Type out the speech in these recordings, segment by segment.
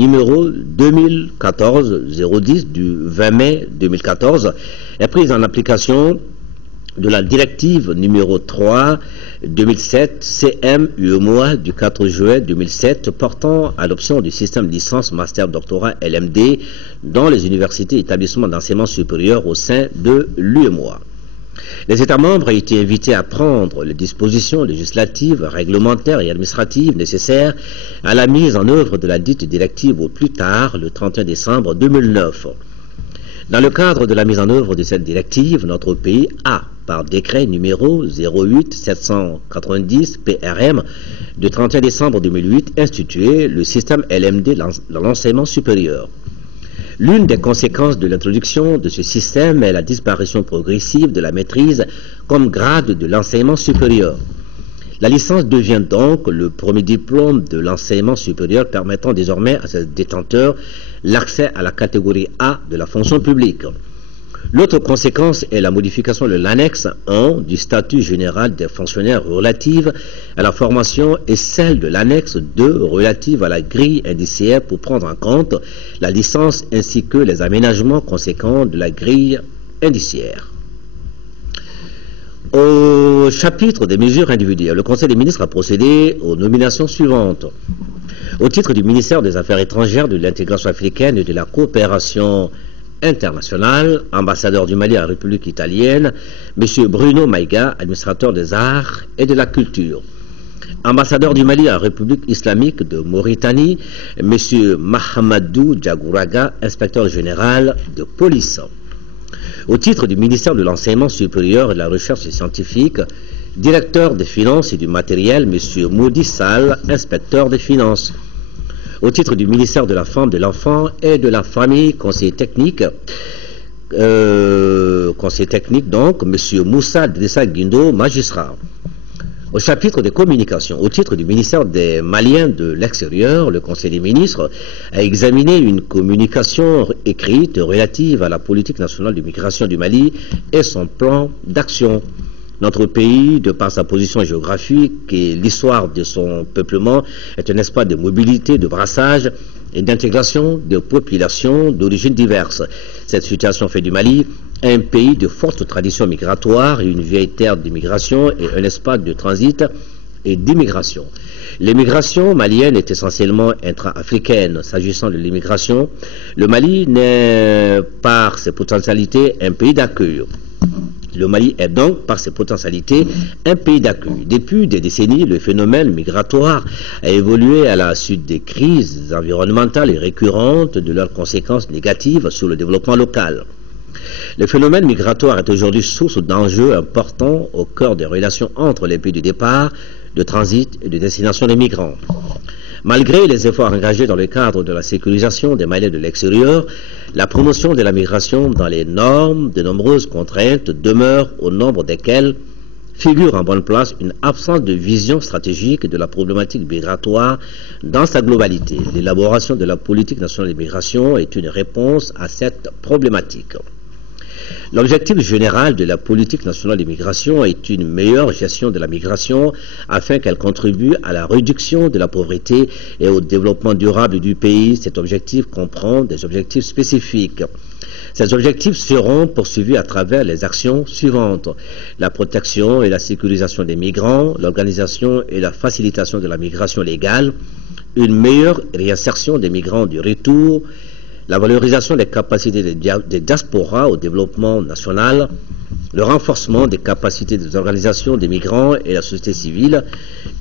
numéro 2014-010 du 20 mai 2014 est prise en application de la directive numéro 3-2007 CM-UEMOA du 4 juin 2007 portant adoption du système licence master doctorat LMD dans les universités et établissements d'enseignement supérieur au sein de l'UEMOA. Les États membres ont été invités à prendre les dispositions législatives, réglementaires et administratives nécessaires à la mise en œuvre de la dite directive au plus tard le 31 décembre 2009. Dans le cadre de la mise en œuvre de cette directive, notre pays a, par décret numéro 08-790 PRM du 31 décembre 2008, institué le système LMD dans l'enseignement supérieur. L'une des conséquences de l'introduction de ce système est la disparition progressive de la maîtrise comme grade de l'enseignement supérieur. La licence devient donc le premier diplôme de l'enseignement supérieur permettant désormais à ses détenteurs l'accès à la catégorie A de la fonction publique. L'autre conséquence est la modification de l'annexe 1 du statut général des fonctionnaires relative à la formation et celle de l'annexe 2 relative à la grille indiciaire pour prendre en compte la licence ainsi que les aménagements conséquents de la grille indiciaire. Au chapitre des mesures individuelles, le Conseil des ministres a procédé aux nominations suivantes. Au titre du ministère des Affaires étrangères, de l'intégration africaine et de la coopération internationale, ambassadeur du Mali à la République italienne, M. Bruno Maïga, administrateur des arts et de la culture. Ambassadeur du Mali à la République islamique de Mauritanie, M. Mahamadou Djagouraga, inspecteur général de police. Au titre du ministère de l'Enseignement supérieur et de la Recherche scientifique, directeur des finances et du matériel, M. Maudi Sall, inspecteur des finances. Au titre du ministère de la Femme, de l'Enfant et de la Famille, conseiller technique donc, M. Moussa Drissa Guindo, magistrat. Au chapitre des communications, au titre du ministère des Maliens de l'extérieur, le Conseil des ministres a examiné une communication écrite relative à la politique nationale de migration du Mali et son plan d'action. Notre pays, de par sa position géographique et l'histoire de son peuplement, est un espace de mobilité, de brassage et d'intégration de populations d'origines diverses. Cette situation fait du Mali un pays de forte tradition migratoire, une vieille terre d'immigration et un espace de transit et d'immigration. L'immigration malienne est essentiellement intra-africaine. S'agissant de l'immigration, le Mali n'est par ses potentialités un pays d'accueil. Le Mali est donc, par ses potentialités, un pays d'accueil. Depuis des décennies, le phénomène migratoire a évolué à la suite des crises environnementales et récurrentes de leurs conséquences négatives sur le développement local. Le phénomène migratoire est aujourd'hui source d'enjeux importants au cœur des relations entre les pays de départ, de transit et de destination des migrants. Malgré les efforts engagés dans le cadre de la sécurisation des Maliens de l'extérieur, la promotion de la migration dans les normes, de nombreuses contraintes demeurent, au nombre desquelles figure en bonne place une absence de vision stratégique de la problématique migratoire dans sa globalité. L'élaboration de la politique nationale d'immigration est une réponse à cette problématique. L'objectif général de la politique nationale d'immigration est une meilleure gestion de la migration afin qu'elle contribue à la réduction de la pauvreté et au développement durable du pays. Cet objectif comprend des objectifs spécifiques. Ces objectifs seront poursuivis à travers les actions suivantes: la protection et la sécurisation des migrants, l'organisation et la facilitation de la migration légale, une meilleure réinsertion des migrants du retour, la valorisation des capacités des diasporas au développement national, le renforcement des capacités des organisations des migrants et la société civile,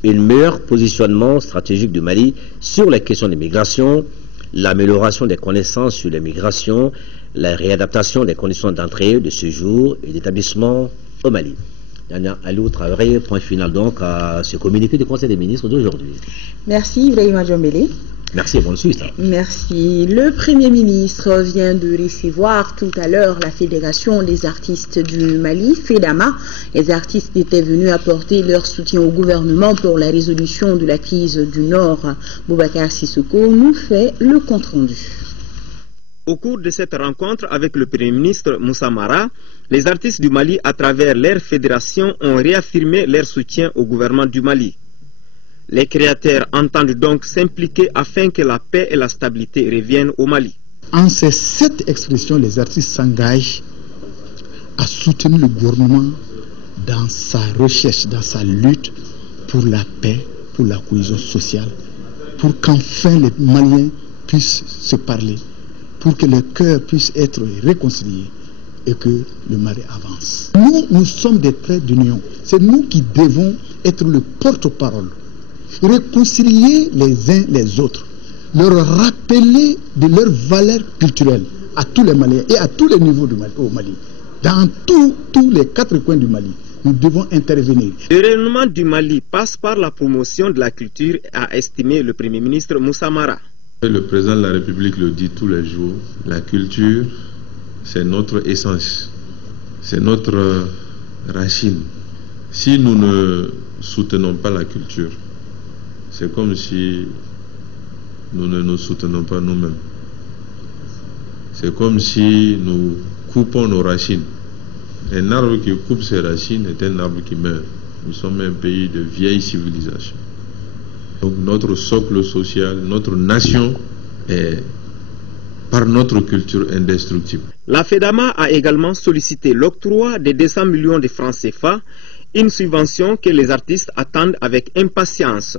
un meilleur positionnement stratégique du Mali sur les questions des migrations, l'amélioration des connaissances sur les migrations, la réadaptation des conditions d'entrée, de séjour et d'établissement au Mali. Aliou Traoré, point final donc à ce communiqué du Conseil des ministres d'aujourd'hui. Merci Ibrahima Djombélé. Merci et bonne suite. Merci. Le Premier ministre vient de recevoir tout à l'heure la Fédération des artistes du Mali, FEDAMA. Les artistes étaient venus apporter leur soutien au gouvernement pour la résolution de la crise du Nord. Boubacar Sissoko nous fait le compte-rendu. Au cours de cette rencontre avec le Premier ministre Moussa Mara, les artistes du Mali, à travers leur fédération, ont réaffirmé leur soutien au gouvernement du Mali. Les créateurs entendent donc s'impliquer afin que la paix et la stabilité reviennent au Mali. En ces 7 expressions, les artistes s'engagent à soutenir le gouvernement dans sa recherche, dans sa lutte pour la paix, pour la cohésion sociale, pour qu'enfin les Maliens puissent se parler, pour que leurs cœurs puissent être réconciliés et que le Mali avance. Nous sommes des traits d'union. C'est nous qui devons être le porte-parole, réconcilier les uns les autres, leur rappeler de leurs valeurs culturelles à tous les Maliens et à tous les niveaux au Mali. Dans tous les 4 coins du Mali, nous devons intervenir. Le rayonnement du Mali passe par la promotion de la culture, a estimé le Premier ministre Moussa Mara. Le président de la République le dit tous les jours, la culture, c'est notre essence, c'est notre racine. Si nous ne soutenons pas la culture, c'est comme si nous ne nous soutenons pas nous-mêmes. C'est comme si nous coupons nos racines. Un arbre qui coupe ses racines est un arbre qui meurt. Nous sommes un pays de vieille civilisation. Donc notre socle social, notre nation est par notre culture indestructible. La FEDAMA a également sollicité l'octroi de 200 millions de francs CFA, une subvention que les artistes attendent avec impatience.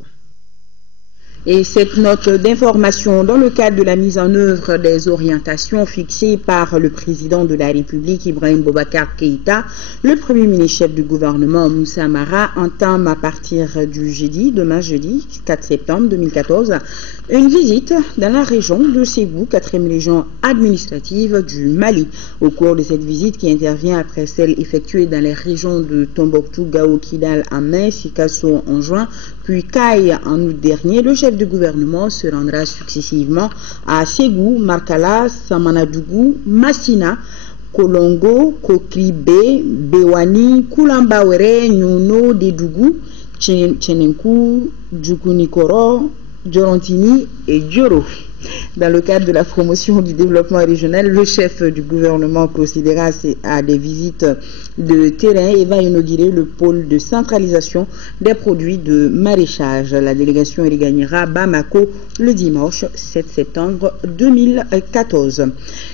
Et cette note d'information dans le cadre de la mise en œuvre des orientations fixées par le président de la République, Ibrahim Boubacar Keïta, le premier ministre chef du gouvernement, Moussa Mara, entame à partir du demain jeudi 4 septembre 2014, une visite dans la région de Ségou, 4e région administrative du Mali. Au cours de cette visite qui intervient après celle effectuée dans les régions de Tombouctou, Gao, Kidal en mai, Sikasso en juin, puis Kaye en août dernier, le chef du gouvernement se rendra successivement à Ségou, Markala, Samanadougou, Massina, Kolongo, Kokribe, Bewani, Koulambaouere, Nyuno, Dedougou, Tchenenkou, Djoukunikoro, Djorontini et Djoro. Dans le cadre de la promotion du développement régional, le chef du gouvernement procédera à des visites de terrain et va inaugurer le pôle de centralisation des produits de maraîchage. La délégation regagnera Bamako le dimanche 7 septembre 2014.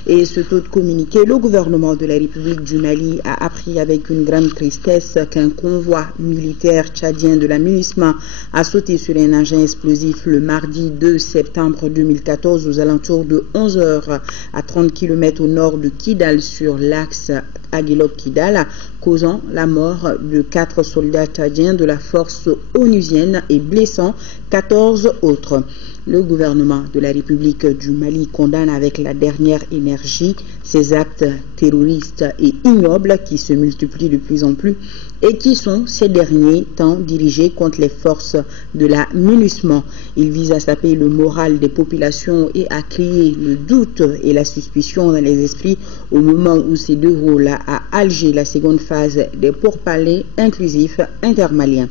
Et ce taux de communiqué, le gouvernement de la République du Mali a appris avec une grande tristesse qu'un convoi militaire tchadien de la MINUSMA a sauté sur un engin explosif le mardi 2 septembre 2014 aux alentours de 11h à 30 km au nord de Kidal sur l'axe Aguilop-Kidal, causant la mort de 4 soldats tchadiens de la force onusienne et blessant 14 autres. Le gouvernement de la République du Mali condamne avec la dernière énergie ces actes terroristes et ignobles qui se multiplient de plus en plus et qui sont ces derniers temps dirigés contre les forces de la MINUSMA. Il vise à saper le moral des populations et à créer le doute et la suspicion dans les esprits au moment où se déroule à Alger la seconde phase des pourparlers inclusifs intermaliens.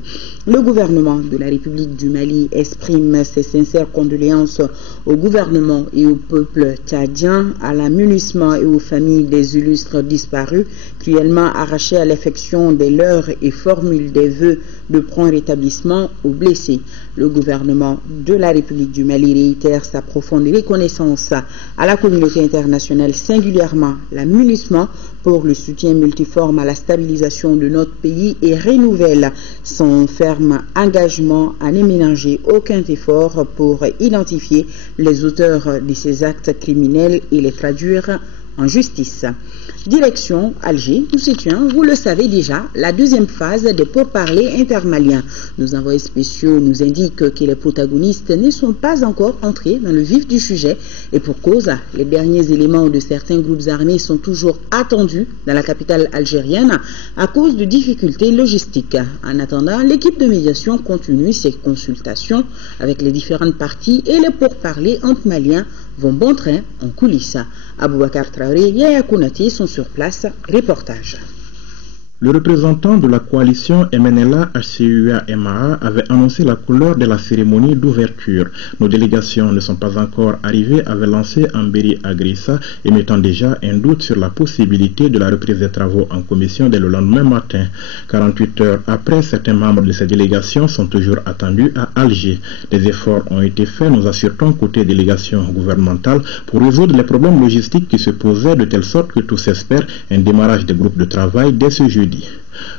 Le gouvernement de la République du Mali exprime ses sincères condoléances au gouvernement et au peuple tchadien, à la MINUSMA et aux familles des illustres disparus, cruellement arrachés à l'affection des leurs et formule des vœux de prompt rétablissement aux blessés. Le gouvernement de la République du Mali réitère sa profonde reconnaissance à la communauté internationale, singulièrement la MINUSMA, pour le soutien multiforme à la stabilisation de notre pays et renouvelle son ferme engagement à ne ménager aucun effort pour identifier les auteurs de ces actes criminels et les traduire en justice. Direction Alger, nous situons, vous le savez déjà, la deuxième phase des pourparlers intermaliens. Nos envoyés spéciaux nous indiquent que les protagonistes ne sont pas encore entrés dans le vif du sujet et pour cause, les derniers éléments de certains groupes armés sont toujours attendus dans la capitale algérienne à cause de difficultés logistiques. En attendant, l'équipe de médiation continue ses consultations avec les différentes parties et les pourparlers entre Maliens vont bon train en coulisses. Aboubacar Traoré et Yaya Kounati sont sur place. Reportage. Le représentant de la coalition MNLA-HCUA-MAA avait annoncé la couleur de la cérémonie d'ouverture. Nos délégations ne sont pas encore arrivées, avait lancé Amberi Agrissa, émettant déjà un doute sur la possibilité de la reprise des travaux en commission dès le lendemain matin. 48 heures après, certains membres de ces délégations sont toujours attendus à Alger. Des efforts ont été faits, nous assure-t-on, côté délégation gouvernementale, pour résoudre les problèmes logistiques qui se posaient, de telle sorte que tous espèrent un démarrage des groupes de travail dès ce jeudi.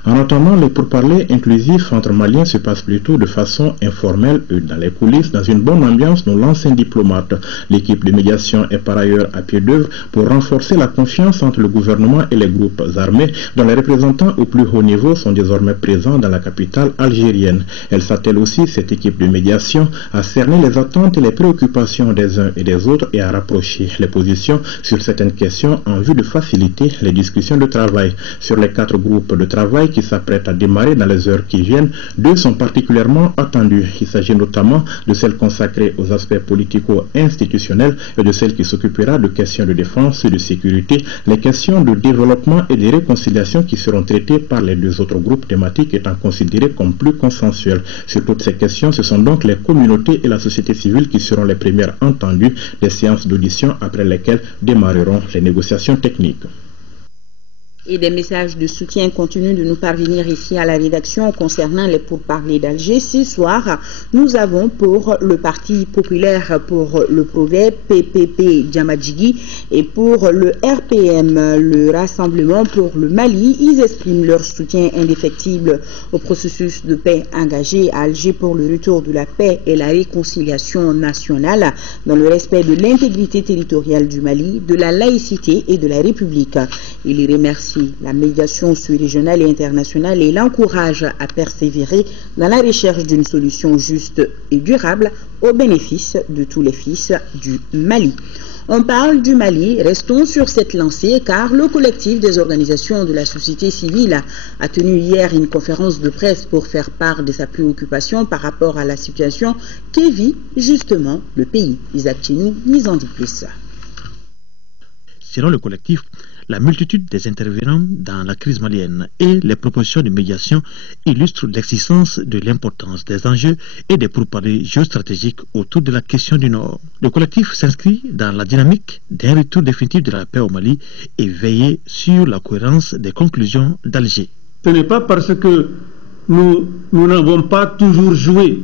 En attendant, les pourparlers inclusifs entre Maliens se passent plutôt de façon informelle dans les coulisses, dans une bonne ambiance, nous lance un diplomate. L'équipe de médiation est par ailleurs à pied d'œuvre pour renforcer la confiance entre le gouvernement et les groupes armés, dont les représentants au plus haut niveau sont désormais présents dans la capitale algérienne. Elle s'attelle aussi, cette équipe de médiation, à cerner les attentes et les préoccupations des uns et des autres et à rapprocher les positions sur certaines questions en vue de faciliter les discussions de travail. Sur les 4 groupes de travail qui s'apprêtent à démarrer dans les heures qui viennent, 2 sont particulièrement attendus. Il s'agit notamment de celle consacrée aux aspects politico-institutionnels et de celle qui s'occupera de questions de défense et de sécurité, les questions de développement et de réconciliation qui seront traitées par les 2 autres groupes thématiques étant considérés comme plus consensuels. Sur toutes ces questions, ce sont donc les communautés et la société civile qui seront les premières entendues, des séances d'audition après lesquelles démarreront les négociations techniques. Et des messages de soutien continuent de nous parvenir ici à la rédaction concernant les pourparlers d'Alger. Ce soir, nous avons pour le Parti populaire pour le progrès, PPP Djamadjigui, et pour le RPM, le Rassemblement pour le Mali. Ils expriment leur soutien indéfectible au processus de paix engagé à Alger pour le retour de la paix et la réconciliation nationale dans le respect de l'intégrité territoriale du Mali, de la laïcité et de la République. Il les remercie la médiation sous-régionale et internationale et l'encourage à persévérer dans la recherche d'une solution juste et durable au bénéfice de tous les fils du Mali. On parle du Mali, restons sur cette lancée car le collectif des organisations de la société civile a tenu hier une conférence de presse pour faire part de sa préoccupation par rapport à la situation que vit justement le pays. Isaac Chinou nous en dit plus. Selon le collectif, la multitude des intervenants dans la crise malienne et les propositions de médiation illustrent l'existence de l'importance des enjeux et des pourparlers géostratégiques autour de la question du Nord. Le collectif s'inscrit dans la dynamique d'un retour définitif de la paix au Mali et veiller sur la cohérence des conclusions d'Alger. Ce n'est pas parce que nous n'avons pas toujours joué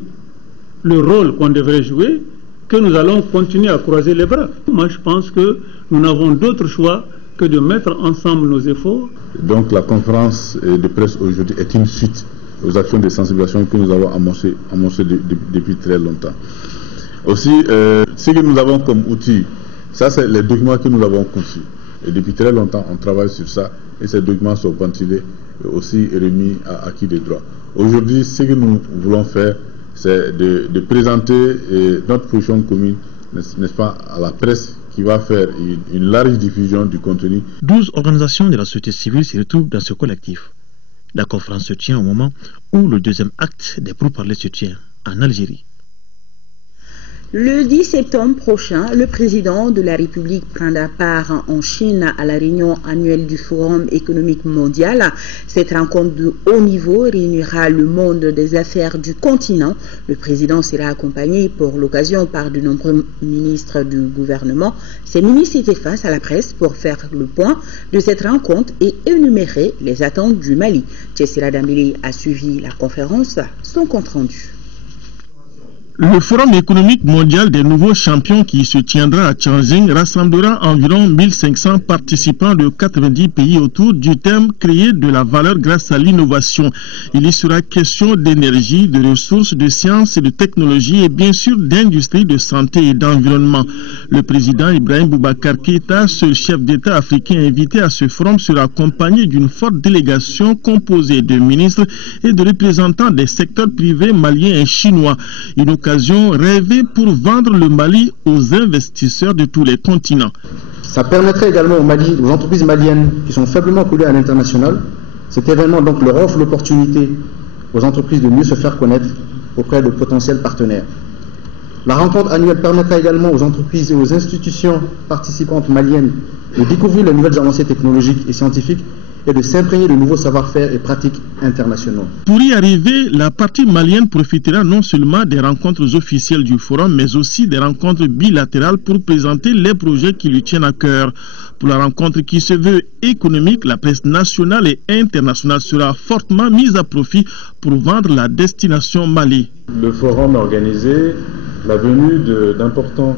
le rôle qu'on devrait jouer que nous allons continuer à croiser les bras. Moi, je pense que nous n'avons d'autre choix que de mettre ensemble nos efforts. Donc la conférence de presse aujourd'hui est une suite aux actions de sensibilisation que nous avons amorcées depuis très longtemps. Aussi, ce que nous avons comme outil, ça c'est les documents que nous avons conçus. Et depuis très longtemps, on travaille sur ça et ces documents sont ventilés et aussi remis à qui de droit. Aujourd'hui, ce que nous voulons faire, c'est de présenter notre position commune, n'est-ce pas, à la presse, qui va faire une large diffusion du contenu. 12 organisations de la société civile se retrouvent dans ce collectif. La conférence se tient au moment où le deuxième acte des pourparlers se tient en Algérie. Le 10 septembre prochain, le président de la République prendra part en Chine à la réunion annuelle du Forum économique mondial. Cette rencontre de haut niveau réunira le monde des affaires du continent. Le président sera accompagné pour l'occasion par de nombreux ministres du gouvernement. Ces ministres étaient face à la presse pour faire le point de cette rencontre et énumérer les attentes du Mali. Tchessira Dambili a suivi la conférence, son compte rendu. Le Forum économique mondial des nouveaux champions qui se tiendra à Tianjin rassemblera environ 1500 participants de 90 pays autour du thème « Créer de la valeur grâce à l'innovation ». Il y sera question d'énergie, de ressources, de sciences et de technologie et bien sûr d'industrie, de santé et d'environnement. Le président Ibrahim Boubacar Keïta, seul chef d'État africain invité à ce forum, sera accompagné d'une forte délégation composée de ministres et de représentants des secteurs privés maliens et chinois. Une occasion rêvée pour vendre le Mali aux investisseurs de tous les continents. Ça permettrait également au Mali, aux entreprises maliennes qui sont faiblement coulées à l'international, cet événement donc leur offre l'opportunité aux entreprises de mieux se faire connaître auprès de potentiels partenaires. La rencontre annuelle permettra également aux entreprises et aux institutions participantes maliennes de découvrir les nouvelles avancées technologiques et scientifiques et de s'imprégner de nouveaux savoir-faire et pratiques internationaux. Pour y arriver, la partie malienne profitera non seulement des rencontres officielles du forum, mais aussi des rencontres bilatérales pour présenter les projets qui lui tiennent à cœur. Pour la rencontre qui se veut économique, la presse nationale et internationale sera fortement mise à profit pour vendre la destination Mali. Le forum a organisé la venue d'importants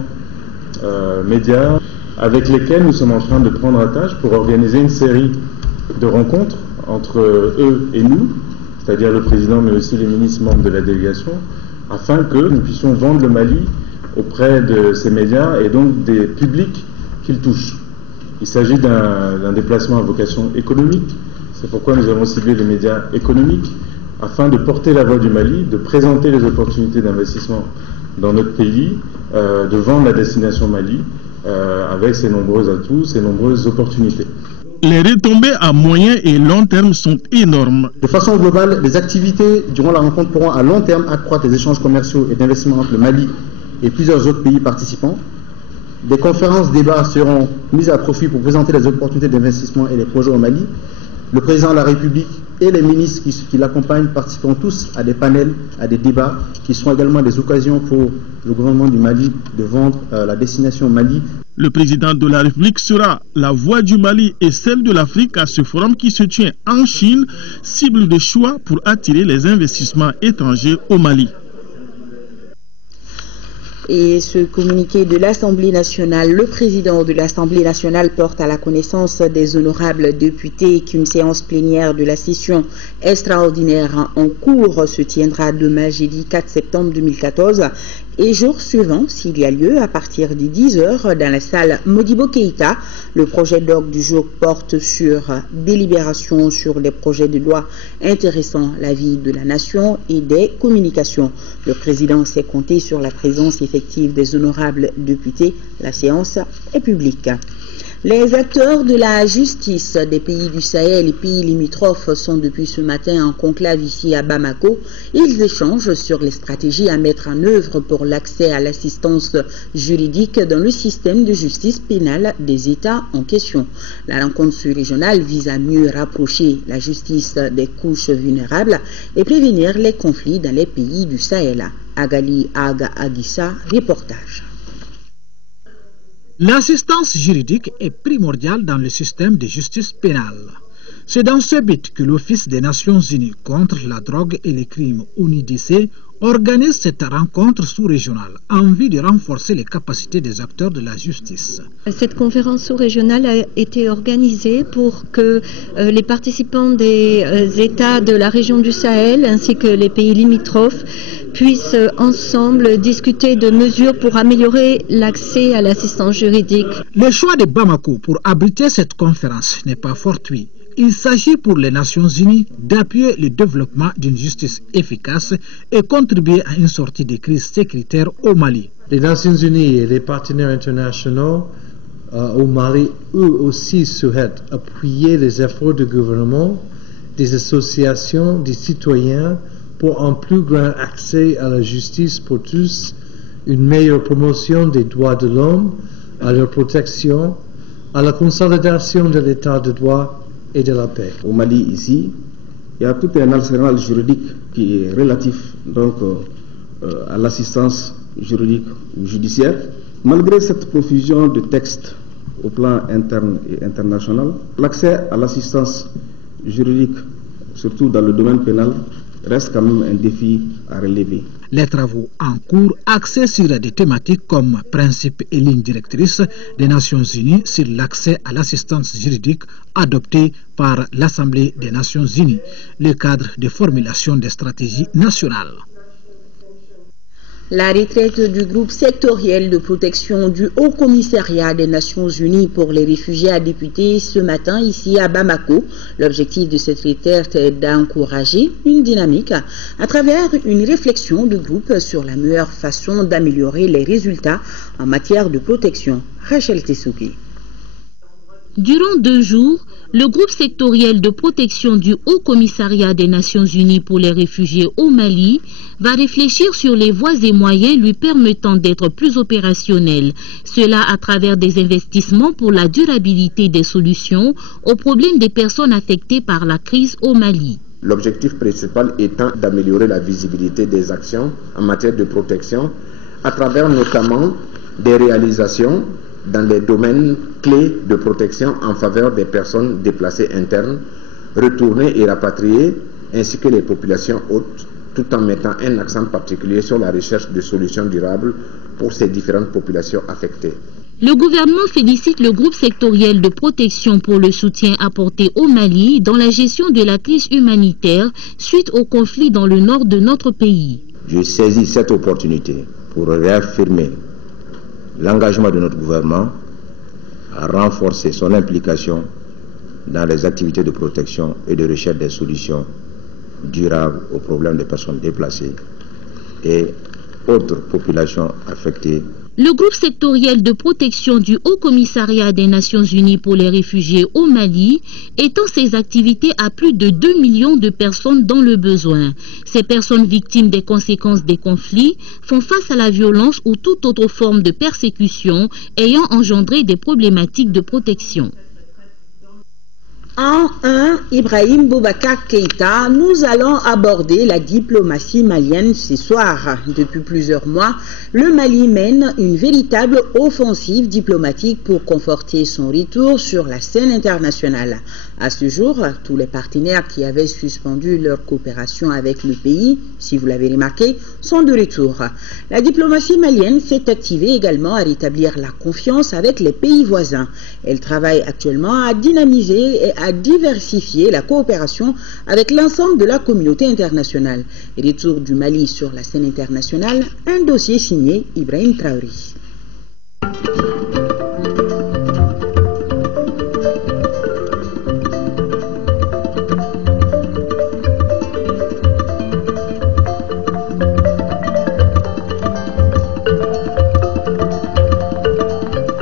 médias avec lesquels nous sommes en train de prendre attache pour organiser une série de rencontres entre eux et nous, c'est-à-dire le président mais aussi les ministres membres de la délégation, afin que nous puissions vendre le Mali auprès de ces médias et donc des publics qu'ils touchent. Il s'agit d'un déplacement à vocation économique, c'est pourquoi nous avons ciblé les médias économiques afin de porter la voix du Mali, de présenter les opportunités d'investissement dans notre pays, de vendre la destination Mali avec ses nombreux atouts, ses nombreuses opportunités. Les retombées à moyen et long terme sont énormes. De façon globale, les activités durant la rencontre pourront à long terme accroître les échanges commerciaux et d'investissement entre le Mali et plusieurs autres pays participants. Des conférences, débats seront mises à profit pour présenter les opportunités d'investissement et les projets au Mali. Le président de la République et les ministres qui l'accompagnent participeront tous à des panels, à des débats qui seront également des occasions pour le gouvernement du Mali de vendre la destination Mali. Le président de la République sera la voix du Mali et celle de l'Afrique à ce forum qui se tient en Chine, cible de choix pour attirer les investissements étrangers au Mali. Et ce communiqué de l'Assemblée nationale, le président de l'Assemblée nationale porte à la connaissance des honorables députés qu'une séance plénière de la session extraordinaire en cours se tiendra demain jeudi 4 septembre 2014 et jour suivant, s'il y a lieu, à partir de 10h dans la salle Modibo Keïta. Le projet d'ordre du jour porte sur délibération sur les projets de loi intéressant la vie de la nation et des communications. Le président s'est compté sur la présence effective des honorables députés. La séance est publique. Les acteurs de la justice des pays du Sahel et pays limitrophes sont depuis ce matin en conclave ici à Bamako. Ils échangent sur les stratégies à mettre en œuvre pour l'accès à l'assistance juridique dans le système de justice pénale des États en question. La rencontre sous-régionale vise à mieux rapprocher la justice des couches vulnérables et prévenir les conflits dans les pays du Sahel. Agali Aga Agissa, reportage. L'assistance juridique est primordiale dans le système de justice pénale. C'est dans ce but que l'Office des Nations Unies contre la drogue et les crimes, UNIDC, organise cette rencontre sous-régionale en vue de renforcer les capacités des acteurs de la justice. Cette conférence sous-régionale a été organisée pour que les participants des États de la région du Sahel ainsi que les pays limitrophes puissent ensemble discuter de mesures pour améliorer l'accès à l'assistance juridique. Le choix de Bamako pour abriter cette conférence n'est pas fortuit. Il s'agit pour les Nations Unies d'appuyer le développement d'une justice efficace et contribuer à une sortie des crises sécuritaires au Mali. Les Nations Unies et les partenaires internationaux au Mali, eux aussi, souhaitent appuyer les efforts du gouvernement, des associations, des citoyens pour un plus grand accès à la justice pour tous, une meilleure promotion des droits de l'homme, à leur protection, à la consolidation de l'état de droit et de la paix. Au Mali, ici, il y a tout un arsenal juridique qui est relatif donc, à l'assistance juridique ou judiciaire. Malgré cette profusion de textes au plan interne et international, l'accès à l'assistance juridique, surtout dans le domaine pénal, reste quand même un défi à relever. Les travaux en cours axés sur des thématiques comme principes et lignes directrices des Nations Unies sur l'accès à l'assistance juridique adoptés par l'Assemblée des Nations Unies, le cadre de formulation des stratégies nationales. La retraite du groupe sectoriel de protection du Haut Commissariat des Nations Unies pour les réfugiés a débuté ce matin ici à Bamako. L'objectif de cette retraite est d'encourager une dynamique à travers une réflexion de groupe sur la meilleure façon d'améliorer les résultats en matière de protection. Rachel Tessougui. Durant 2 jours, le groupe sectoriel de protection du Haut Commissariat des Nations Unies pour les réfugiés au Mali va réfléchir sur les voies et moyens lui permettant d'être plus opérationnel. Cela à travers des investissements pour la durabilité des solutions aux problèmes des personnes affectées par la crise au Mali. L'objectif principal étant d'améliorer la visibilité des actions en matière de protection à travers notamment des réalisations dans les domaines clés de protection en faveur des personnes déplacées internes, retournées et rapatriées, ainsi que les populations hôtes, tout en mettant un accent particulier sur la recherche de solutions durables pour ces différentes populations affectées. Le gouvernement félicite le groupe sectoriel de protection pour le soutien apporté au Mali dans la gestion de la crise humanitaire suite au conflit dans le nord de notre pays. Je saisis cette opportunité pour réaffirmer l'engagement de notre gouvernement à renforcer son implication dans les activités de protection et de recherche des solutions durables aux problèmes des personnes déplacées et autres populations affectées. Le groupe sectoriel de protection du Haut Commissariat des Nations Unies pour les réfugiés au Mali étend ses activités à plus de 2 millions de personnes dans le besoin. Ces personnes victimes des conséquences des conflits font face à la violence ou toute autre forme de persécution ayant engendré des problématiques de protection. En 1, Ibrahim Boubacar Keïta, nous allons aborder la diplomatie malienne ce soir. Depuis plusieurs mois, le Mali mène une véritable offensive diplomatique pour conforter son retour sur la scène internationale. À ce jour, tous les partenaires qui avaient suspendu leur coopération avec le pays, si vous l'avez remarqué, sont de retour. La diplomatie malienne s'est activée également à rétablir la confiance avec les pays voisins. Elle travaille actuellement à dynamiser et à diversifier la coopération avec l'ensemble de la communauté internationale. Retour du Mali sur la scène internationale, un dossier signé Ibrahim Traoré.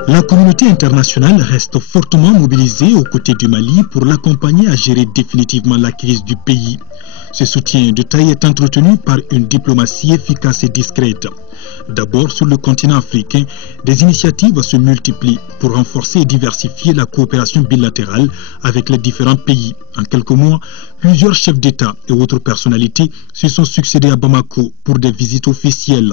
La communauté internationale reste fortement mobilisée aux côtés du Mali pour l'accompagner à gérer définitivement la crise du pays. Ce soutien de taille est entretenu par une diplomatie efficace et discrète. D'abord, sur le continent africain, des initiatives se multiplient pour renforcer et diversifier la coopération bilatérale avec les différents pays. En quelques mois, plusieurs chefs d'État et autres personnalités se sont succédés à Bamako pour des visites officielles.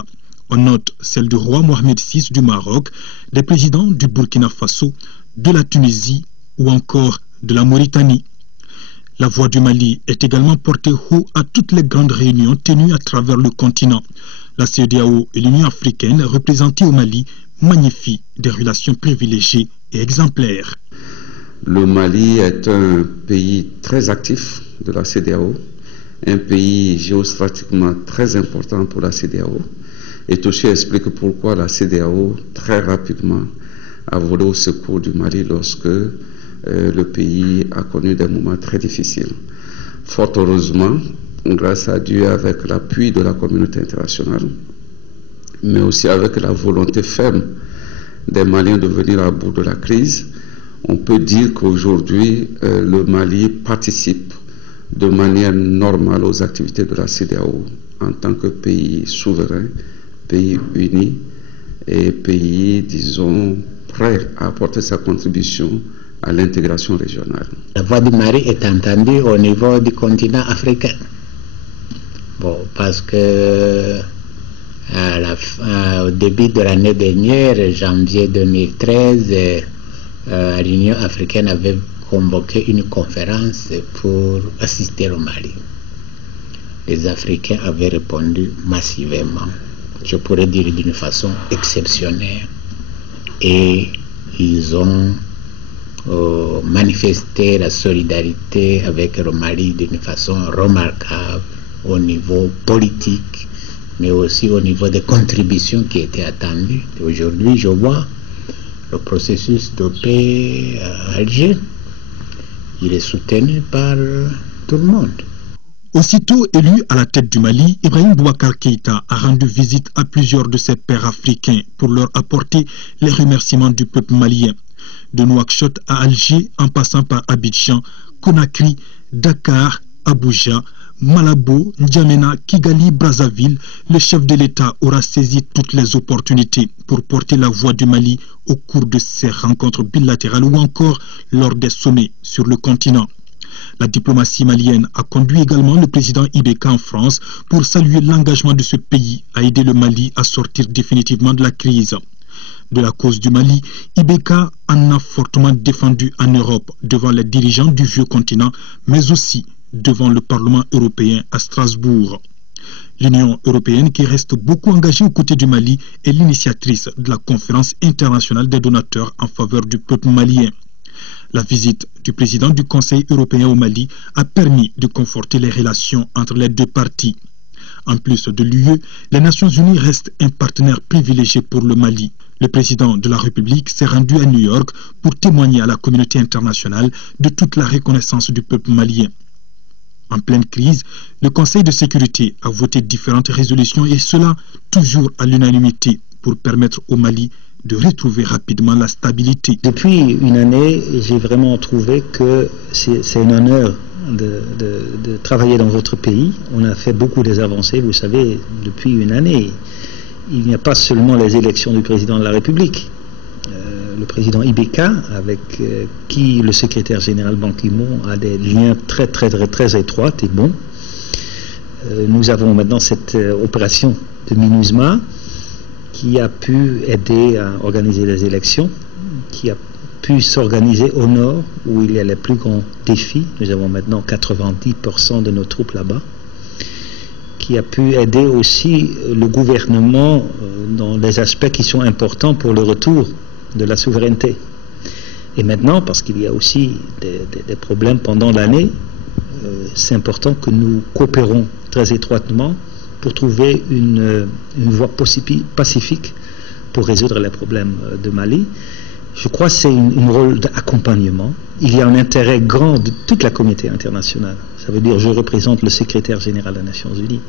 On note celle du roi Mohamed VI du Maroc, des présidents du Burkina Faso, de la Tunisie ou encore de la Mauritanie. La voix du Mali est également portée haut à toutes les grandes réunions tenues à travers le continent. La CEDEAO et l'Union africaine représentées au Mali magnifient des relations privilégiées et exemplaires. Le Mali est un pays très actif de la CEDEAO, un pays géostratégiquement très important pour la CEDEAO. Et Touché explique pourquoi la CEDEAO très rapidement a volé au secours du Mali lorsque le pays a connu des moments très difficiles. Fort heureusement, grâce à Dieu, avec l'appui de la communauté internationale, mais aussi avec la volonté ferme des Maliens de venir à bout de la crise, on peut dire qu'aujourd'hui, le Mali participe de manière normale aux activités de la CEDEAO en tant que pays souverain, pays uni et pays, disons, prêt à apporter sa contribution à l'intégration régionale. La voix du Mali est entendue au niveau du continent africain. Bon, parce que au début de l'année dernière, janvier 2013, l'Union africaine avait convoqué une conférence pour assister au Mali. Les Africains avaient répondu massivement, je pourrais dire d'une façon exceptionnelle, et ils ont manifesté la solidarité avec le Mali d'une façon remarquable au niveau politique, mais aussi au niveau des contributions qui étaient attendues. Aujourd'hui, je vois le processus de paix à Alger, il est soutenu par tout le monde. Aussitôt élu à la tête du Mali, Ibrahim Boubacar Keïta a rendu visite à plusieurs de ses pairs africains pour leur apporter les remerciements du peuple malien. de Nouakchott à Alger en passant par Abidjan, Conakry, Dakar, Abuja, Malabo, N'Djamena, Kigali, Brazzaville, le chef de l'État aura saisi toutes les opportunités pour porter la voix du Mali au cours de ces rencontres bilatérales ou encore lors des sommets sur le continent. La diplomatie malienne a conduit également le président Ibeka en France pour saluer l'engagement de ce pays à aider le Mali à sortir définitivement de la crise. De la cause du Mali, Ibeka en a fortement défendu en Europe devant les dirigeants du vieux continent, mais aussi devant le Parlement européen à Strasbourg. L'Union européenne, qui reste beaucoup engagée aux côtés du Mali, est l'initiatrice de la conférence internationale des donateurs en faveur du peuple malien. La visite du président du Conseil européen au Mali a permis de conforter les relations entre les deux parties. En plus de l'UE, les Nations Unies restent un partenaire privilégié pour le Mali. Le président de la République s'est rendu à New York pour témoigner à la communauté internationale de toute la reconnaissance du peuple malien. En pleine crise, le Conseil de sécurité a voté différentes résolutions et cela toujours à l'unanimité pour permettre au Mali de retrouver rapidement la stabilité. Depuis une année, j'ai vraiment trouvé que c'est un honneur de travailler dans votre pays. On a fait beaucoup des avancées, vous savez, depuis une année. Il n'y a pas seulement les élections du président de la République. Le président Ibeka, avec qui le secrétaire général Ban Ki-moon a des liens très étroits et bons. Nous avons maintenant cette opération de MINUSMA qui a pu aider à organiser les élections, qui a pu s'organiser au nord où il y a les plus grands défis. Nous avons maintenant 90% de nos troupes là-bas, qui a pu aider aussi le gouvernement dans les aspects qui sont importants pour le retour de la souveraineté. Et maintenant, parce qu'il y a aussi des problèmes pendant l'année, c'est important que nous coopérons très étroitement pour trouver une voie pacifique pour résoudre les problèmes de Mali. Je crois que c'est un rôle d'accompagnement. Il y a un intérêt grand de toute la communauté internationale. Ça veut dire je représente le secrétaire général des Nations Unies.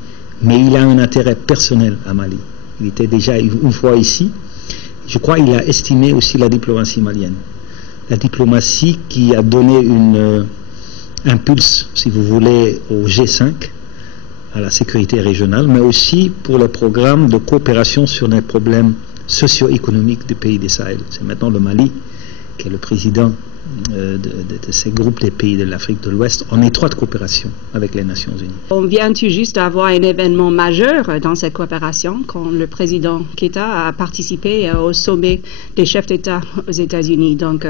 Mais il a un intérêt personnel à Mali. Il était déjà une fois ici. Je crois qu'il a estimé aussi la diplomatie malienne. La diplomatie qui a donné une impulse, si vous voulez, au G5, à la sécurité régionale, mais aussi pour le programme de coopération sur les problèmes socio-économiques du pays des Sahel. C'est maintenant le Mali qui est le président de ces groupes des pays de l'Afrique de l'Ouest en étroite coopération avec les Nations Unies. On vient tout juste d'avoir un événement majeur dans cette coopération quand le président Keïta a participé au sommet des chefs d'État aux États-Unis. Donc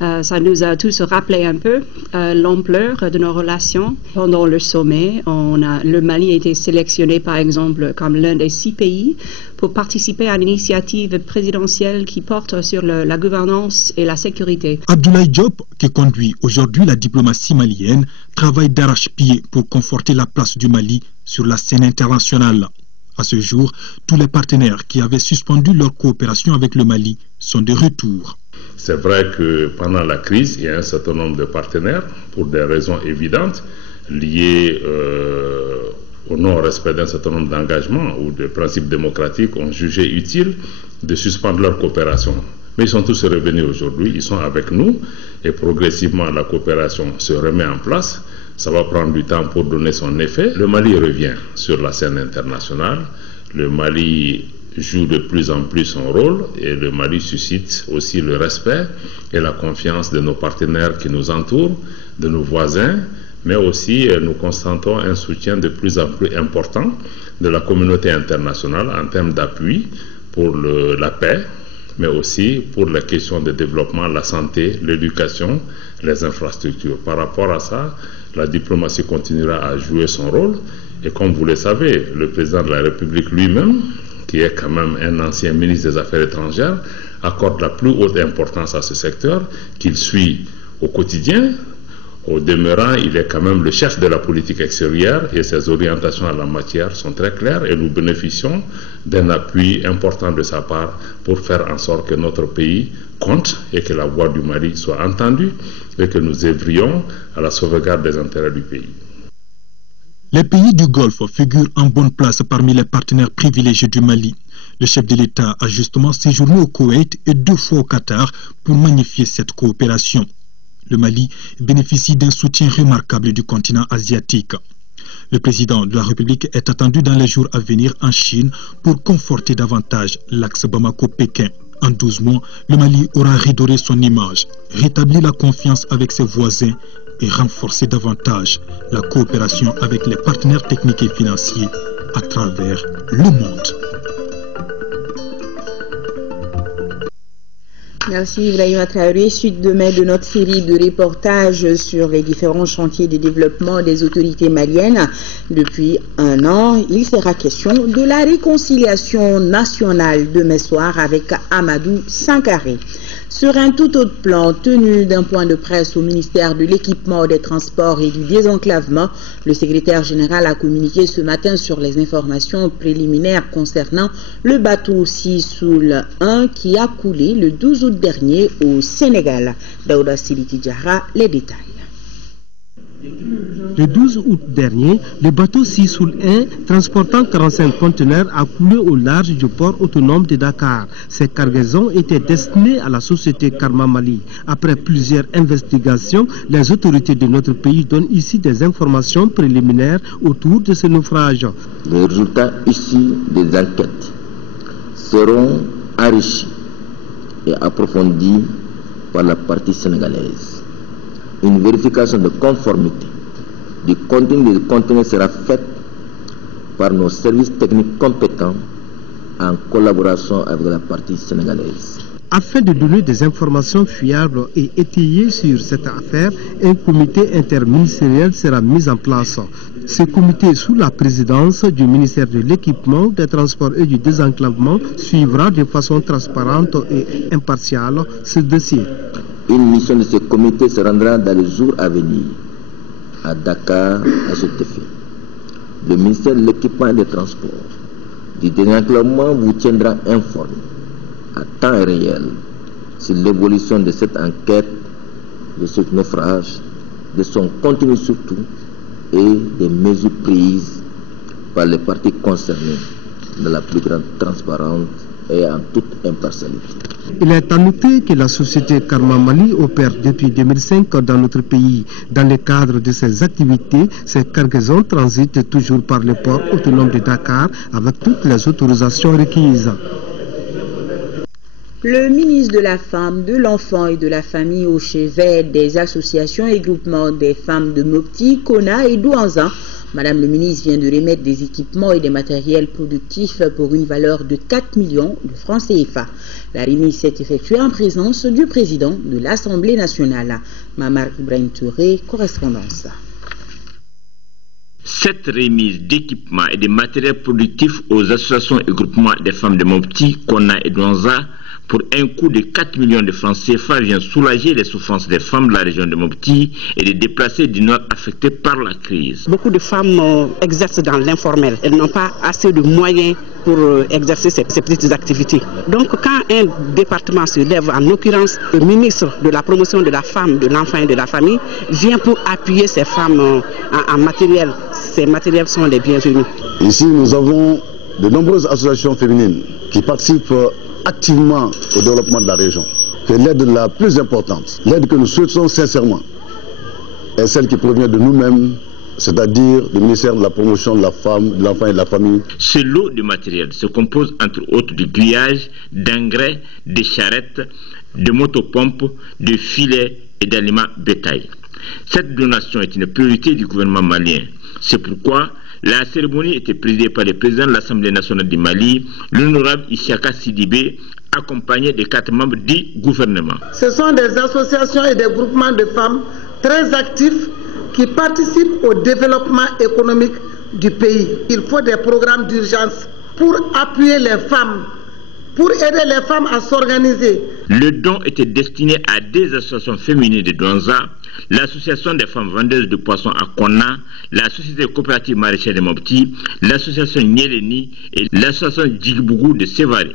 ça nous a tous rappelé un peu l'ampleur de nos relations. Pendant le sommet, le Mali a été sélectionné par exemple comme l'un des 6 pays pour participer à l'initiative présidentielle qui porte sur la gouvernance et la sécurité. Abdoulaye Diop, qui conduit aujourd'hui la diplomatie malienne, travaille d'arrache-pied pour conforter la place du Mali sur la scène internationale. À ce jour, tous les partenaires qui avaient suspendu leur coopération avec le Mali sont de retour. C'est vrai que pendant la crise, il y a un certain nombre de partenaires, pour des raisons évidentes, liées au non-respect d'un certain nombre d'engagements ou de principes démocratiques, ont jugé utile de suspendre leur coopération. Mais ils sont tous revenus aujourd'hui, ils sont avec nous et progressivement la coopération se remet en place. Ça va prendre du temps pour donner son effet. Le Mali revient sur la scène internationale. Le Mali joue de plus en plus son rôle et le Mali suscite aussi le respect et la confiance de nos partenaires qui nous entourent, de nos voisins, mais aussi nous constatons un soutien de plus en plus important de la communauté internationale en termes d'appui pour la paix, mais aussi pour les questions de développement, la santé, l'éducation, les infrastructures. Par rapport à ça, la diplomatie continuera à jouer son rôle et comme vous le savez, le président de la République lui-même, qui est quand même un ancien ministre des Affaires étrangères, accorde la plus haute importance à ce secteur qu'il suit au quotidien. Au demeurant, il est quand même le chef de la politique extérieure et ses orientations en la matière sont très claires et nous bénéficions d'un appui important de sa part pour faire en sorte que notre pays compte et que la voix du Mali soit entendue et que nous œuvrions à la sauvegarde des intérêts du pays. Les pays du Golfe figurent en bonne place parmi les partenaires privilégiés du Mali. Le chef de l'État a justement séjourné au Koweït et 2 fois au Qatar pour magnifier cette coopération. Le Mali bénéficie d'un soutien remarquable du continent asiatique. Le président de la République est attendu dans les jours à venir en Chine pour conforter davantage l'axe Bamako-Pékin. En 12 mois, le Mali aura redoré son image, rétabli la confiance avec ses voisins et renforcé davantage la coopération avec les partenaires techniques et financiers à travers le monde. Merci Ibrahima Traoré. Suite demain de notre série de reportages sur les différents chantiers de développement des autorités maliennes. Depuis un an, il sera question de la réconciliation nationale demain soir avec Amadou Sankaré. Sur un tout autre plan, tenu d'un point de presse au ministère de l'Équipement, des Transports et du Désenclavement, le secrétaire général a communiqué ce matin sur les informations préliminaires concernant le bateau Sisoul 1 qui a coulé le 12 août dernier au Sénégal. Daouda Siliti Diarra, les détails. Le 12 août dernier, le bateau Sisoul 1 transportant 45 conteneurs a coulé au large du port autonome de Dakar. Ces cargaisons étaient destinées à la société Karma Mali. Après plusieurs investigations, les autorités de notre pays donnent ici des informations préliminaires autour de ce naufrage. Les résultats issus des enquêtes seront enrichis et approfondis par la partie sénégalaise. Une vérification de conformité du contenu des conteneurs sera faite par nos services techniques compétents en collaboration avec la partie sénégalaise. Afin de donner des informations fiables et étayées sur cette affaire, un comité interministériel sera mis en place. Ce comité, sous la présidence du ministère de l'Équipement, des Transports et du Désenclavement, suivra de façon transparente et impartiale ce dossier. Une mission de ce comité se rendra dans les jours à venir à Dakar à cet effet. Le ministère de l'Équipement et des Transports, du Désenclavement vous tiendra informé à temps réel sur l'évolution de cette enquête, de ce naufrage, de son contenu surtout, et des mesures prises par les parties concernées de la plus grande transparence et en toute impartialité. Il est à noter que la société Karma Mali opère depuis 2005 dans notre pays. Dans le cadre de ses activités, ces cargaisons transitent toujours par le port autonome de Dakar avec toutes les autorisations requises. Le ministre de la Femme, de l'Enfant et de la Famille au chevet des associations et groupements des femmes de Mopti, Kona et Douanza, Madame le ministre vient de remettre des équipements et des matériels productifs pour une valeur de 4 millions de francs CFA. La remise s'est effectuée en présence du président de l'Assemblée nationale. Mamar Ibrahim Touré, correspondance. Cette remise d'équipements et de matériels productifs aux associations et groupements des femmes de Mopti, Kona et Douanza pour un coût de 4 millions de francs CFA vient soulager les souffrances des femmes de la région de Mopti et des déplacés du Nord affectés par la crise. Beaucoup de femmes exercent dans l'informel. Elles n'ont pas assez de moyens pour exercer ces petites activités. Donc quand un département se lève, en l'occurrence le ministre de la promotion de la femme, de l'enfant et de la famille, vient pour appuyer ces femmes en matériel. Ces matériels sont les bienvenus. Ici nous avons de nombreuses associations féminines qui participent activement au développement de la région. C'est l'aide la plus importante, l'aide que nous souhaitons sincèrement, est celle qui provient de nous-mêmes, c'est-à-dire du ministère de la promotion de la femme, de l'enfant et de la famille. Ce lot de matériel se compose entre autres de grillage, d'engrais, de charrettes, de motopompes, de filets et d'aliments bétail. Cette donation est une priorité du gouvernement malien. C'est pourquoi la cérémonie était présidée par le président de l'Assemblée nationale du Mali, l'honorable Ishaka Sidibé, accompagné des 4 membres du gouvernement. Ce sont des associations et des groupements de femmes très actifs qui participent au développement économique du pays. Il faut des programmes d'urgence pour appuyer les femmes, pour aider les femmes à s'organiser. Le don était destiné à des associations féminines de Douanza, l'association des femmes vendeuses de poissons à Kona, la société coopérative maraîchère de Mopti, l'association Nyeleni et l'association Djigbougou de Sévaré.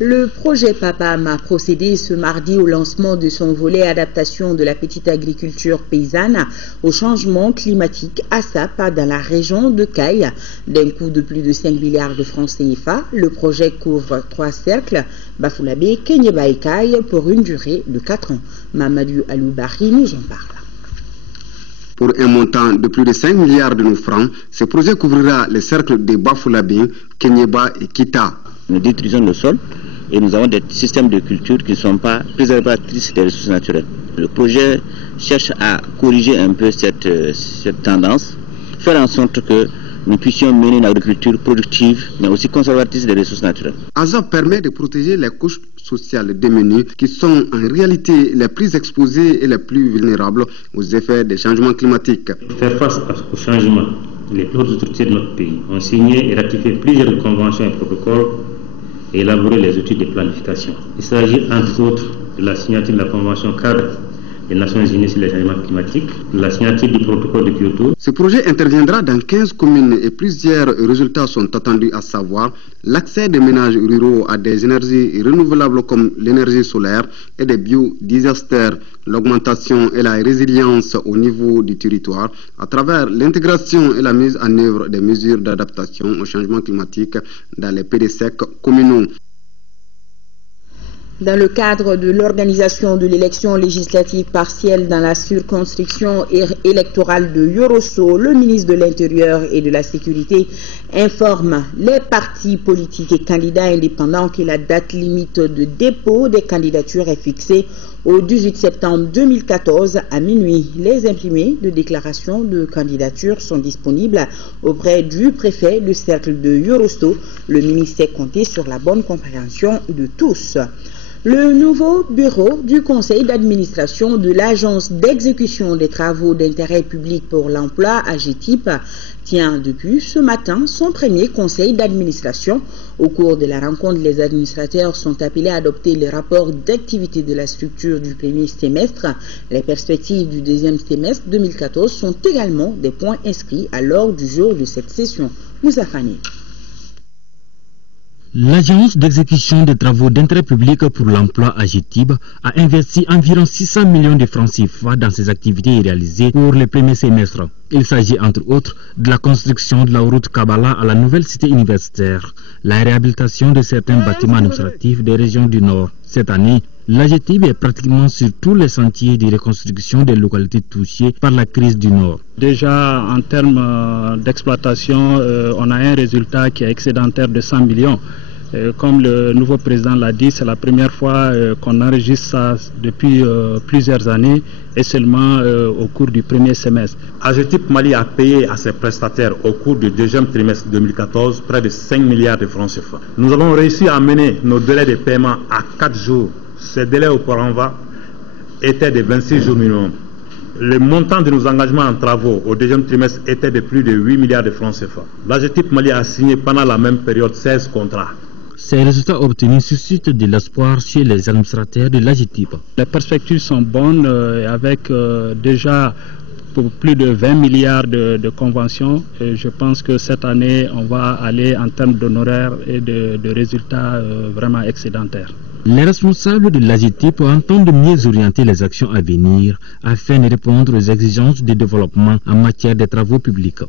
Le projet PAPAM a procédé ce mardi au lancement de son volet adaptation de la petite agriculture paysanne au changement climatique ASAP dans la région de Caille. D'un coût de plus de 5 milliards de francs CFA, le projet couvre 3 cercles, Bafulabe, Kenyeba et Caille, pour une durée de 4 ans. Mamadou Aloubari nous en parle. Pour un montant de plus de 5 milliards de nos francs, ce projet couvrira les cercles de Bafulabe, Kenyeba et Kita. Nous détruisons le sol et nous avons des systèmes de culture qui ne sont pas préservatrices des ressources naturelles. Le projet cherche à corriger un peu cette tendance, faire en sorte que nous puissions mener une agriculture productive, mais aussi conservatrice des ressources naturelles. ASAP permet de protéger les couches sociales démunies qui sont en réalité les plus exposées et les plus vulnérables aux effets des changements climatiques. Pour faire face aux changements, les plus hautes autorités de notre pays ont signé et ratifié plusieurs conventions et protocoles et élaboré les outils de planification. Il s'agit entre autres de la signature de la Convention cadre des Nations Unies sur les changements climatiques, de la signature du protocole de Kyoto. Ce projet interviendra dans 15 communes et plusieurs résultats sont attendus, à savoir l'accès des ménages ruraux à des énergies renouvelables comme l'énergie solaire et des biodigesters, l'augmentation et la résilience au niveau du territoire à travers l'intégration et la mise en œuvre des mesures d'adaptation au changement climatique dans les PDSEC communaux. Dans le cadre de l'organisation de l'élection législative partielle dans la circonscription électorale de Yorosso, le ministre de l'Intérieur et de la Sécurité informe les partis politiques et candidats indépendants que la date limite de dépôt des candidatures est fixée au 18 septembre 2014 à minuit. Les imprimés de déclaration de candidature sont disponibles auprès du préfet du cercle de Yorosso. Le ministère comptait sur la bonne compréhension de tous. Le nouveau bureau du conseil d'administration de l'Agence d'exécution des travaux d'intérêt public pour l'emploi, AGETIP, tient depuis ce matin son premier conseil d'administration. Au cours de la rencontre, les administrateurs sont appelés à adopter les rapports d'activité de la structure du premier semestre. Les perspectives du deuxième semestre 2014 sont également des points inscrits à l'ordre du jour de cette session. Moussa Fani. L'Agence d'exécution des travaux d'intérêt public pour l'emploi AGETIP a investi environ 600 millions de francs CFA dans ses activités réalisées pour le premier semestre. Il s'agit entre autres de la construction de la route Kabbalah à la nouvelle cité universitaire, la réhabilitation de certains bâtiments administratifs des régions du Nord. Cette année, l'AGETIP est pratiquement sur tous les sentiers de reconstruction des localités touchées par la crise du Nord. Déjà en termes d'exploitation, on a un résultat qui est excédentaire de 100 millions. Comme le nouveau président l'a dit, c'est la première fois qu'on enregistre ça depuis plusieurs années et seulement au cours du premier semestre. AGETIP Mali a payé à ses prestataires au cours du deuxième trimestre 2014 près de 5 milliards de francs CFA. Nous avons réussi à amener nos délais de paiement à 4 jours. Ces délais auparavant étaient de 26 jours minimum. Le montant de nos engagements en travaux au deuxième trimestre était de plus de 8 milliards de francs CFA. L'AGETIP Mali a signé pendant la même période 16 contrats. Ces résultats obtenus suscitent de l'espoir chez les administrateurs de l'AGETIP. Les perspectives sont bonnes avec déjà pour plus de 20 milliards de conventions. Et je pense que cette année, on va aller en termes d'honoraires et de résultats vraiment excédentaires. Les responsables de l'AGETIP entendent mieux orienter les actions à venir afin de répondre aux exigences de développement en matière de travaux publics.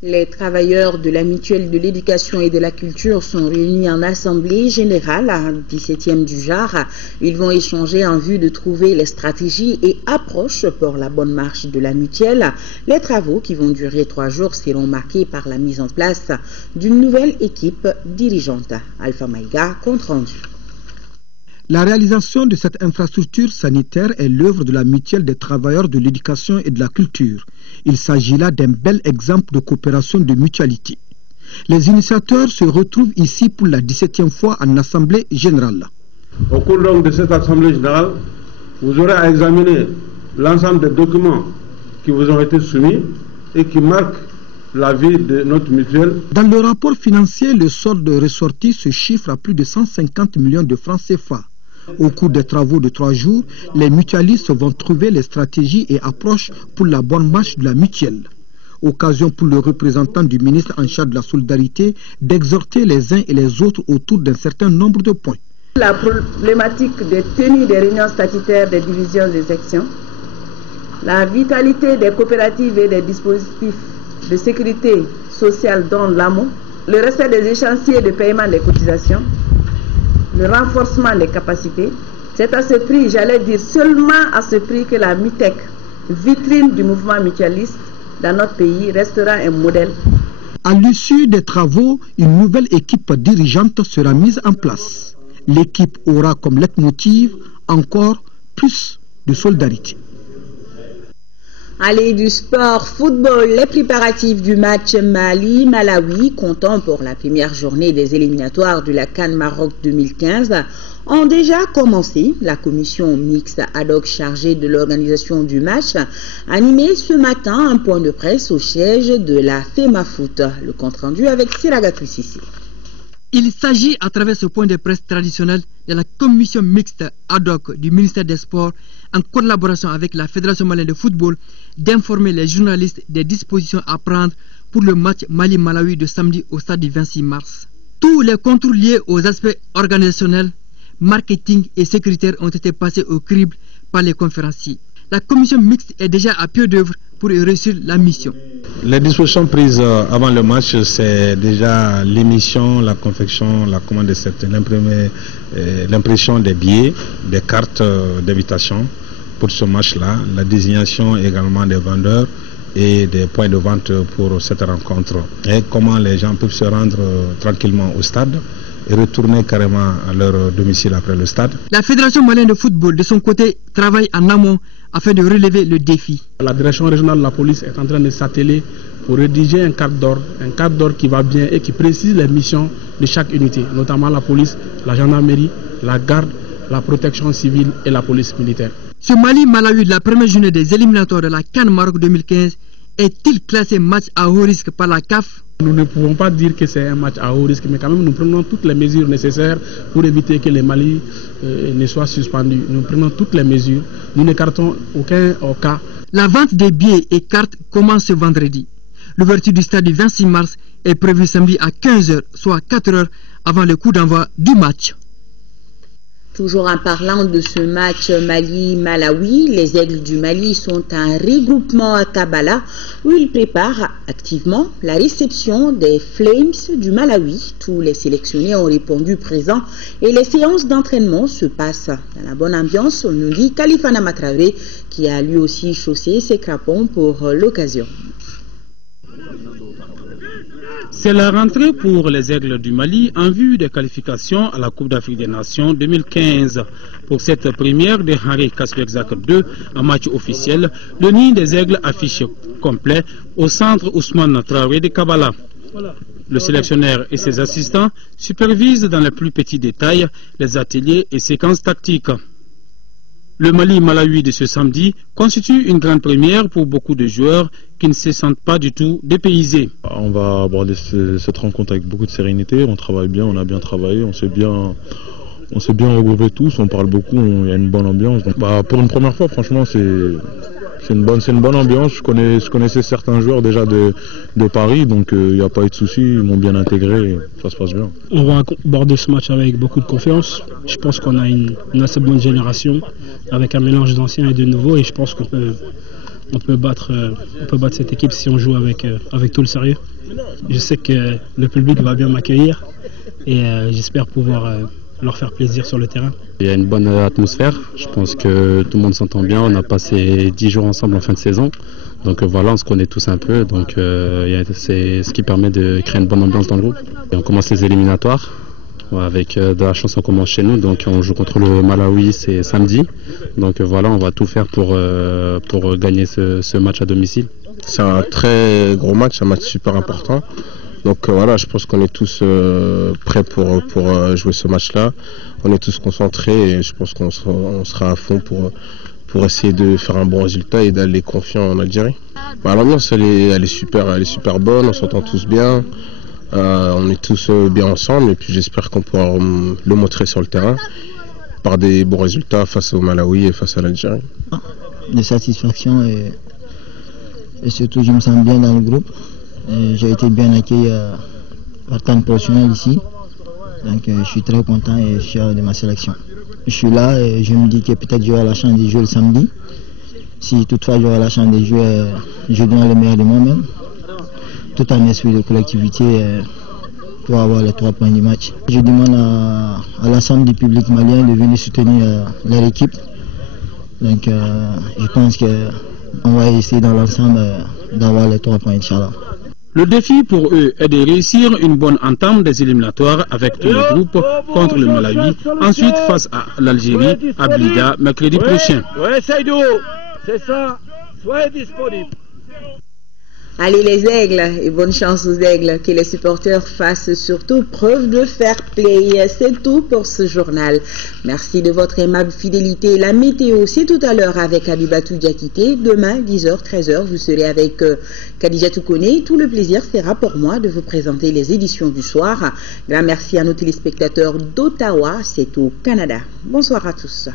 Les travailleurs de la mutuelle de l'éducation et de la culture sont réunis en assemblée générale à 17e du genre. Ils vont échanger en vue de trouver les stratégies et approches pour la bonne marche de la mutuelle. Les travaux qui vont durer 3 jours seront marqués par la mise en place d'une nouvelle équipe dirigeante. Alpha Maïga, compte rendu. La réalisation de cette infrastructure sanitaire est l'œuvre de la mutuelle des travailleurs de l'éducation et de la culture. Il s'agit là d'un bel exemple de coopération de mutualité. Les initiateurs se retrouvent ici pour la 17e fois en assemblée générale. Au cours donc de cette assemblée générale, vous aurez à examiner l'ensemble des documents qui vous ont été soumis et qui marquent la vie de notre mutuelle. Dans le rapport financier, le solde ressorti se chiffre à plus de 150 millions de francs CFA. Au cours des travaux de 3 jours, les mutualistes vont trouver les stratégies et approches pour la bonne marche de la mutuelle. occasion pour le représentant du ministre en charge de la solidarité d'exhorter les uns et les autres autour d'un certain nombre de points. La problématique des tenues des réunions statutaires des divisions des sections, la vitalité des coopératives et des dispositifs de sécurité sociale dans l'amont, le respect des échéanciers de paiement des cotisations, le renforcement des capacités. C'est à ce prix, j'allais dire seulement à ce prix, que la MITEC, vitrine du mouvement mutualiste dans notre pays, restera un modèle. À l'issue des travaux, une nouvelle équipe dirigeante sera mise en place. L'équipe aura comme leitmotiv encore plus de solidarité. Allez, du sport, football, les préparatifs du match Mali-Malawi, comptant pour la première journée des éliminatoires de la CAN Maroc 2015, ont déjà commencé. La commission mixte ad hoc chargée de l'organisation du match a animé ce matin un point de presse au siège de la FEMAFOOT. Le compte-rendu avec Siragatou Sissi. Il s'agit, à travers ce point de presse traditionnel, de la commission mixte ad hoc du ministère des Sports, en collaboration avec la Fédération malienne de football, d'informer les journalistes des dispositions à prendre pour le match Mali-Malawi de samedi au stade du 26 mars. Tous les contours liés aux aspects organisationnels, marketing et sécuritaires ont été passés au crible par les conférenciers. La commission mixte est déjà à pied d'œuvre pour réussir la mission. Les dispositions prises avant le match, c'est déjà l'émission, la confection, la commande de cette l'impression des billets, des cartes d'invitation pour ce match-là, la désignation également des vendeurs et des points de vente pour cette rencontre. Et comment les gens peuvent se rendre tranquillement au stade et retourner carrément à leur domicile après le stade. La Fédération malienne de football, de son côté, travaille en amont afin de relever le défi. La direction régionale de la police est en train de s'atteler pour rédiger un cadre d'ordre qui va bien et qui précise les missions de chaque unité, notamment la police, la gendarmerie, la garde, la protection civile et la police militaire. Ce Mali-Malawi de la première journée des éliminatoires de la CAN Maroc 2015 est-il classé match à haut risque par la CAF? Nous ne pouvons pas dire que c'est un match à haut risque, mais quand même nous prenons toutes les mesures nécessaires pour éviter que les Mali ne soient suspendus. Nous prenons toutes les mesures, nous n'écartons aucun cas. La vente des billets et cartes commence ce vendredi. L'ouverture du stade du 26 mars est prévue samedi à 15h, soit 4 heures avant le coup d'envoi du match. Toujours en parlant de ce match Mali-Malawi, les Aigles du Mali sont un regroupement à Kabbalah où ils préparent activement la réception des Flames du Malawi. Tous les sélectionnés ont répondu présents et les séances d'entraînement se passent dans la bonne ambiance, nous dit Khalifana Matraoré qui a lui aussi chaussé ses crapons pour l'occasion. C'est la rentrée pour les Aigles du Mali en vue des qualifications à la Coupe d'Afrique des Nations 2015. Pour cette première de Henri Kasperzak II en match officiel, le nid des Aigles affiche complet au centre Ousmane Traoré de Kabbalah. Le sélectionneur et ses assistants supervisent dans les plus petits détails les ateliers et séquences tactiques. Le Mali-Malawi de ce samedi constitue une grande première pour beaucoup de joueurs qui ne se sentent pas du tout dépaysés. On va aborder cette rencontre avec beaucoup de sérénité, on travaille bien, on a bien travaillé, on s'est bien regroupé tous, on parle beaucoup, il y a une bonne ambiance. Donc, pour une première fois, franchement, c'est une bonne ambiance. Je connaissais certains joueurs déjà de Paris, donc il n'y a pas eu de soucis, ils m'ont bien intégré, ça se passe bien. On va aborder ce match avec beaucoup de confiance. Je pense qu'on a une assez bonne génération avec un mélange d'anciens et de nouveaux et je pense qu'on peut battre cette équipe si on joue avec tout le sérieux. Je sais que le public va bien m'accueillir et j'espère pouvoir leur faire plaisir sur le terrain. Il y a une bonne atmosphère, je pense que tout le monde s'entend bien, on a passé 10 jours ensemble en fin de saison, donc voilà, on se connaît tous un peu, donc c'est ce qui permet de créer une bonne ambiance dans le groupe. Et on commence les éliminatoires, avec de la chance on commence chez nous, donc on joue contre le Malawi, c'est samedi, donc voilà, on va tout faire pour gagner ce match à domicile. C'est un très gros match, un match super important. Donc voilà, je pense qu'on est tous prêts pour jouer ce match-là. On est tous concentrés et je pense qu'on sera à fond pour essayer de faire un bon résultat et d'aller confiant en Algérie. L'ambiance elle est super bonne, on s'entend tous bien, on est tous bien ensemble et puis j'espère qu'on pourra le montrer sur le terrain par des bons résultats face au Malawi et face à l'Algérie. De satisfaction et surtout je me sens bien dans le groupe. J'ai été bien accueilli par tant de professionnels ici. Donc je suis très content et fier de ma sélection. Je suis là et je me dis que peut-être j'aurai la chance de jouer le samedi. Si toutefois j'aurai la chance de jouer, je donne le meilleur de moi-même. Tout en esprit de collectivité pour avoir les 3 points du match. Je demande à l'ensemble du public malien de venir soutenir leur équipe. Donc je pense qu'on va essayer dans l'ensemble d'avoir les 3 points, Inch'Allah. Le défi pour eux est de réussir une bonne entame des éliminatoires avec tout le groupe contre le Malawi, ensuite face à l'Algérie à Blida mercredi prochain. Ouais, Seydou, c'est ça, soyez disponible. Allez les aigles et bonne chance aux aigles, que les supporters fassent surtout preuve de fair play. C'est tout pour ce journal. Merci de votre aimable fidélité. La météo, c'est tout à l'heure avec Abibatou Diakité. Demain, 10h, 13h, vous serez avec Khadija Toukone. Tout le plaisir sera pour moi de vous présenter les éditions du soir. Grand merci à nos téléspectateurs d'Ottawa, c'est au Canada. Bonsoir à tous.